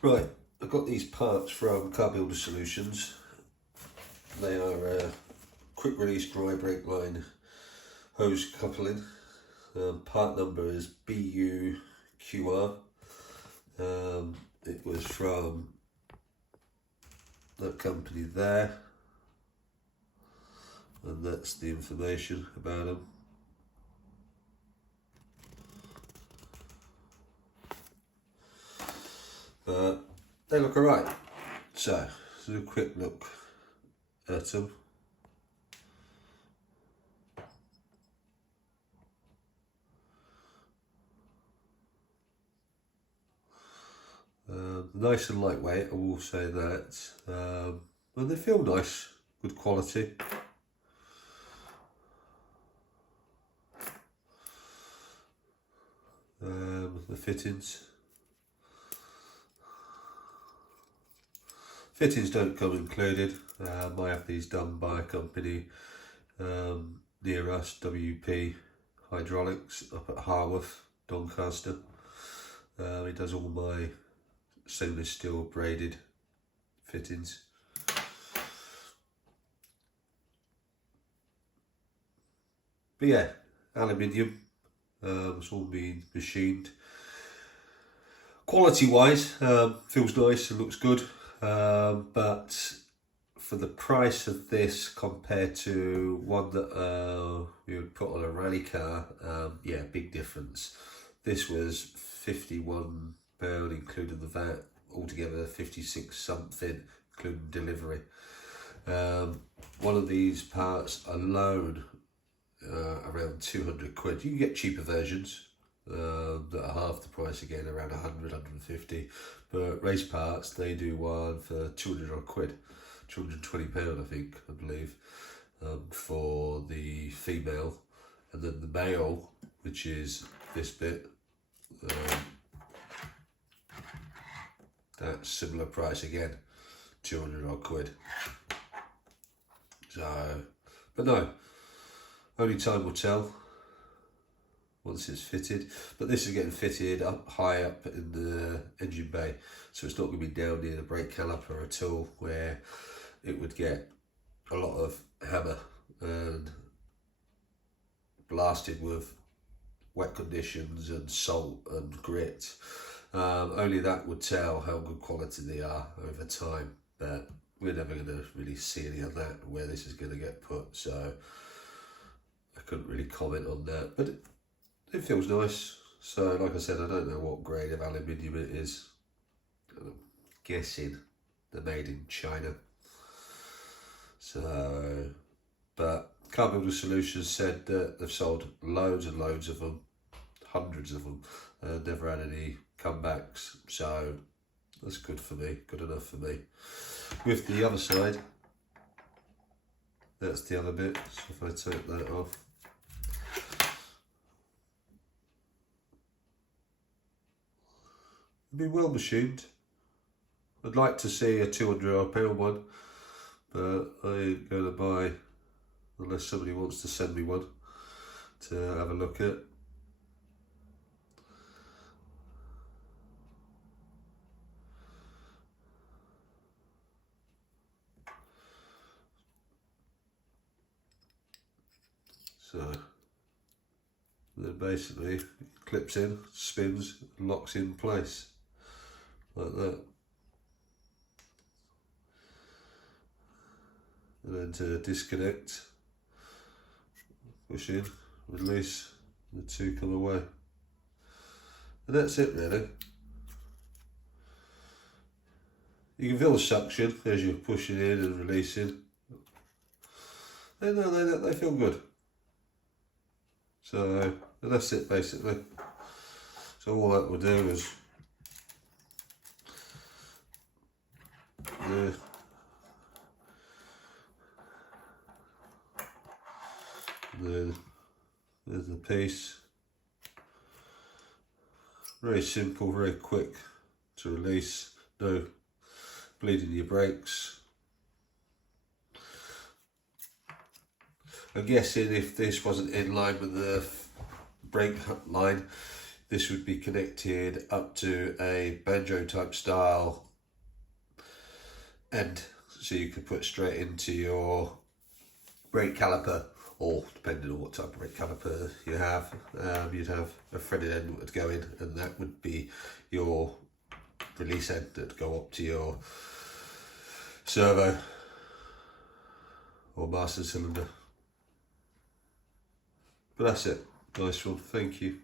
Right, I've got these parts from Car Builder Solutions. They are quick release dry brake line hose coupling. Part number is BUQR. It was from that company there, and that's the information about them. They look alright. So, let's do a quick look at them. Nice and lightweight, I will say that. And they feel nice, good quality. The fittings. Fittings don't come included. I have these done by a company near us, WP Hydraulics, up at Harworth, Doncaster. He does all my stainless steel braided fittings. But yeah, aluminium. It's all been machined. Quality wise, feels nice and looks good. But for the price of this compared to one that we would put on a rally car, yeah, big difference. This was £51 including the VAT, altogether 56 something including delivery. One of these parts alone, around 200 quid. You can get cheaper versions that are half the price again, around 100, 150. But race parts, they do one for 200 odd quid, £220 I think, I believe, for the female. And then the male, which is this bit, that's similar price again, 200 odd quid. So, but no, only time will tell once it's fitted. But this is getting fitted up high up in the engine bay, so it's not going to be down near the brake caliper at all, where it would get a lot of hammer and blasted with wet conditions and salt and grit. Only that would tell how good quality they are over time, but we're never going to really see any of that, where this is going to get put, so I couldn't really comment on that. But it feels nice. So like I said, I don't know what grade of aluminium it is. I'm guessing they're made in China. So, but Car Builder Solutions said that they've sold loads and loads of them, hundreds of them, never had any comebacks, so that's good for me, good enough for me. With the other side, that's the other bit, so if I take that off, it'd be well machined. I'd like to see a £200 one, but I ain't going to buy unless somebody wants to send me one to have a look at. So then basically it clips in, spins, locks in place like that. And then to disconnect, push in, release, the two come away. And that's it really. You can feel the suction as you're pushing in and releasing. And they feel good. So that's it basically. So all that will do is there's the piece. Very simple, very quick to release. No bleeding your brakes. I'm guessing if this wasn't in line with the brake line, this would be connected up to a banjo type style end, so you could put straight into your brake caliper, or depending on what type of brake caliper you have, you'd have a threaded end that would go in, and that would be your release end that would go up to your servo or master cylinder. But that's it. Nice one, thank you.